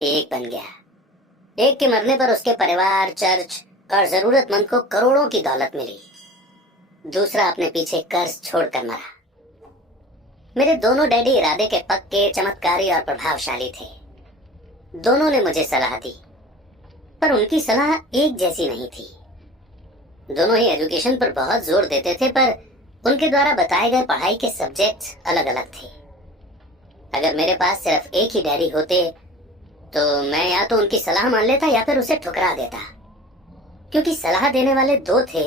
एक बन गया। एक के मरने पर उसके परिवार, चर्च और जरूरतमंद को करोड़ों की दौलत मिली। दूसरा अपने पीछे कर्ज छोड़कर मरा। मेरे दोनों डैडी इरादे के पक्के, चमत्कारी और प्रभावशाली थे। दोनों ने मुझे सलाह दी, पर उनकी सलाह एक जैसी नहीं थी। दोनों ही एजुकेशन पर बहुत जोर देते थे, पर उनके द्वारा बताए गए पढ़ाई के सब्जेक्ट अलग अलग थे। अगर मेरे पास सिर्फ एक ही डैडी होते तो मैं या तो उनकी सलाह मान लेता या फिर उसे ठुकरा देता। क्योंकि सलाह देने वाले दो थे,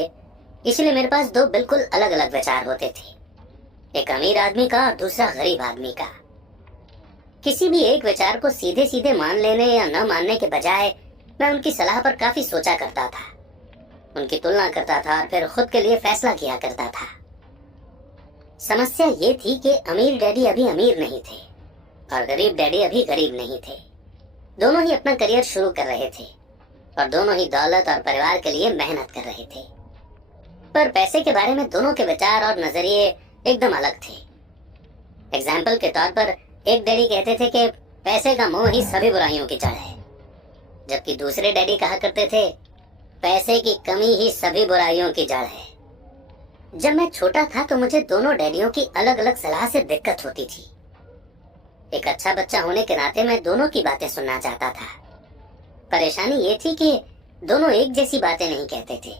इसलिए मेरे पास दो बिल्कुल अलग अलग विचार होते थे, एक अमीर आदमी का और दूसरा गरीब आदमी का। किसी भी एक विचार को सीधे सीधे मान लेने या न मानने के बजाय मैं उनकी सलाह पर काफी सोचा करता था, उनकी तुलना करता था और फिर खुद के लिए फैसला किया करता था। समस्या ये थी कि अमीर डैडी अभी अमीर नहीं थे और गरीब डैडी अभी गरीब नहीं थे। दोनों ही अपना करियर शुरू कर रहे थे और दोनों ही दौलत और परिवार के लिए मेहनत कर रहे थे, पर पैसे के बारे में दोनों के विचार और नजरिए एकदम अलग थे। एग्जाम्पल के तौर पर एक डैडी कहते थे कि पैसे का मोह ही सभी बुराइयों की जड़ है, जबकि दूसरे डैडी कहा करते थे पैसे की कमी ही सभी बुराइयों की जड़ है। जब मैं छोटा था तो मुझे दोनों डैडियों की अलग अलग सलाह से दिक्कत होती थी। एक अच्छा बच्चा होने के नाते मैं दोनों की बातें सुनना चाहता था। परेशानी ये थी कि दोनों एक जैसी बातें नहीं कहते थे।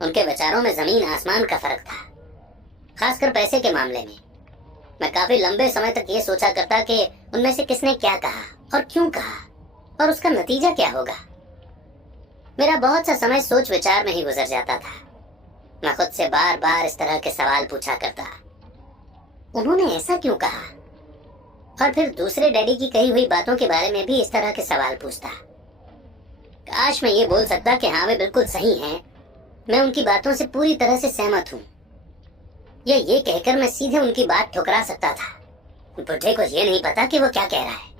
उनके विचारों में जमीन आसमान का फर्क था, खासकर पैसे के मामले में। मैं काफी लंबे समय तक ये सोचा करता कि उनमें से किसने क्या कहा और क्यों कहा और उसका नतीजा क्या होगा। मेरा बहुत सा समय सोच विचार में ही गुजर जाता था। मैं खुद से बार बार इस तरह के सवाल पूछा करता, उन्होंने ऐसा क्यों कहा? और फिर दूसरे डैडी की कही हुई बातों के बारे में भी इस तरह के सवाल पूछता। काश मैं ये बोल सकता कि हाँ वे बिल्कुल सही हैं, मैं उनकी बातों से पूरी तरह से सहमत हूँ, या ये कहकर मैं सीधे उनकी बात ठुकरा सकता था, बुढ़े को ये नहीं पता कि वो क्या कह रहा है।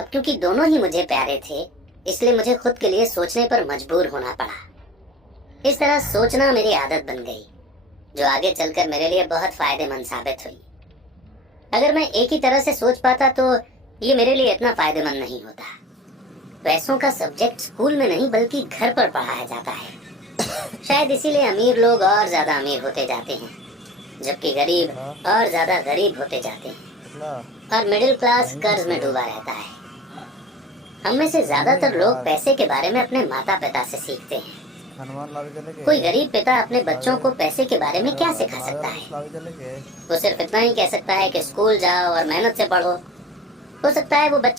अब क्योंकि दोनों ही मुझे प्यारे थे, इसलिए मुझे खुद के लिए सोचने पर मजबूर होना पड़ा। इस तरह सोचना मेरी आदत बन गई, जो आगे चलकर मेरे लिए बहुत फायदेमंद साबित हुई। अगर मैं एक ही तरह से सोच पाता तो ये मेरे लिए इतना फायदेमंद नहीं होता। पैसों का सब्जेक्ट स्कूल में नहीं बल्कि घर पर पढ़ाया जाता है। शायद इसीलिए अमीर लोग और ज्यादा अमीर होते जाते हैं, जबकि गरीब और ज्यादा गरीब होते जाते हैं और मिडिल क्लास कर्ज में डूबा रहता है। हम में से ज्यादातर लोग पैसे के बारे में अपने माता पिता से सीखते हैं। कोई गरीब पिता अपने बच्चों को पैसे के बारे में क्या सिखा सकता है? वो सिर्फ इतना ही कह सकता है कि स्कूल जाओ और मेहनत से पढ़ो। हो सकता है वो बच्चे